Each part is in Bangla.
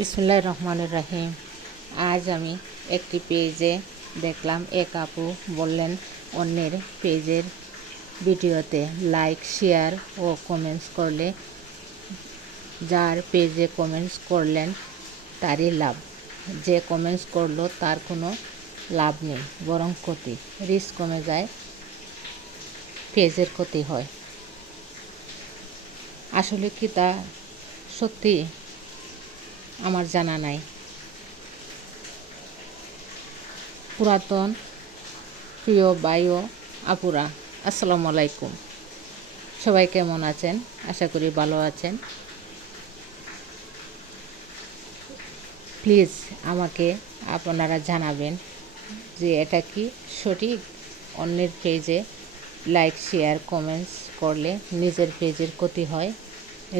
বিসমিল্লাহির রহমানির রহিম। আজ আমি একটি পেজে দেখলাম এক আপু বললেন অন্যের পেজের ভিডিওতে লাইক শেয়ার ও কমেন্টস করলে যার পেজে কমেন্টস করলেন তারই লাভ, যে কমেন্টস করলো তার কোনো লাভ নেই, বরং ক্ষতি, রিস্ক কমে যায়, পেজের ক্ষতি হয়। আসলে কি তা সত্যি আমার জানা নাই। পুরাতন প্রিয় বায়ু আপুরা, আসসালামু আলাইকুম। সবাই কেমন আছেন? আশা করি ভালো আছেন। প্লিজ আমাকে আপনারা জানাবেন যে এটা কি সঠিক, অন্যের পেজে লাইক শেয়ার কমেন্টস করলে নিজের পেজের ক্ষতি হয়,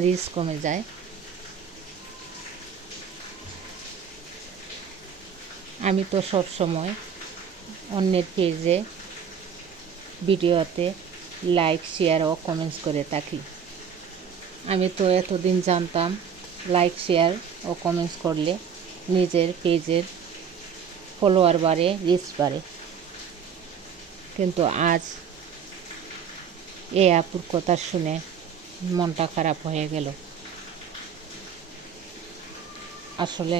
রিস্ক কমে যায়। আমি তো সব সময় অন্যের পেজে ভিডিওতে লাইক শেয়ার ও কমেন্টস করে থাকি। আমি তো এতদিন জানতাম লাইক শেয়ার ও কমেন্টস করলে নিজের পেজের ফলোয়ার বাড়ে, রিচ বাড়ে, কিন্তু আজ এই আপুর কথা শুনে মনটা খারাপ হয়ে গেল। আসলে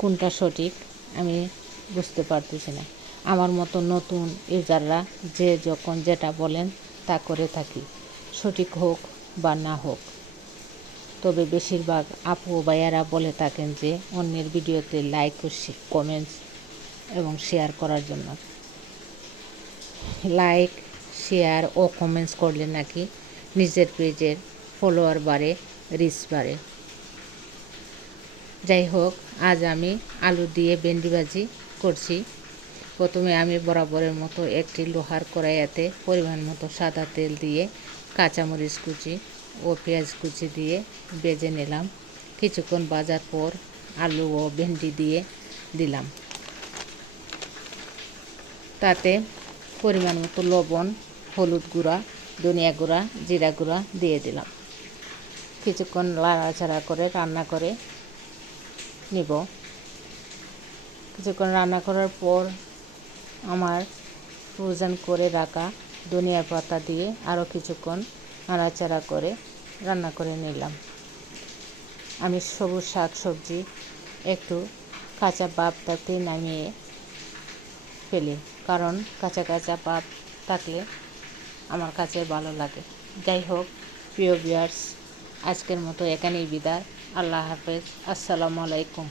কোনটা সঠিক আমি বুঝতে পারতেছি না। আমার মতো নতুন ইউজাররা যে যখন যেটা বলেন তা করে থাকি, সঠিক হোক বা না হোক। তবে বেশিরভাগ আপু ভাইয়ারা বলে থাকেন যে অন্যের ভিডিওতে লাইক ও কমেন্টস এবং শেয়ার করার জন্য। লাইক শেয়ার ও কমেন্টস করলে নাকি নিজের পেজের ফলোয়ার বাড়ে, রিচ বাড়ে। যাই হোক, আজ আমি আলু দিয়ে ভেন্ডি ভাজি করছি। প্রথমে আমি বরাবরের মতো একটি লোহার কড়াইতে পরিমাণ মতো সাদা তেল দিয়ে কাঁচামরিচ কুচি ও পেঁয়াজ কুচি দিয়ে ভেজে নিলাম। কিছুক্ষণ ভাজার পর আলু ও ভেন্ডি দিয়ে দিলাম। তাতে পরিমাণ মতো লবণ, হলুদ গুঁড়া, ধনিয়া গুঁড়া, জিরা গুঁড়া দিয়ে দিলাম। কিছুক্ষণ নাড়াচাড়া করে রান্না করে নিব। কিছুক্ষণ রান্না করার পর আমার ফ্রোজেন করে রাখা ধনিয়া পাতা দিয়ে আরও কিছুক্ষণ নাড়াচাড়া করে রান্না করে নিলাম। আমি সবুজ শাক সবজি একটু কাঁচা ভাব তাতে নামিয়ে ফেলি, কারণ কাঁচা কাঁচা ভাব থাকলে আমার কাছে ভালো লাগে। যাই হোক প্রিয় ভিউয়ার্স, আজকের মতো এখানেই বিদায়। আল্লাহ হাফেজ, আসসালামু আলাইকুম।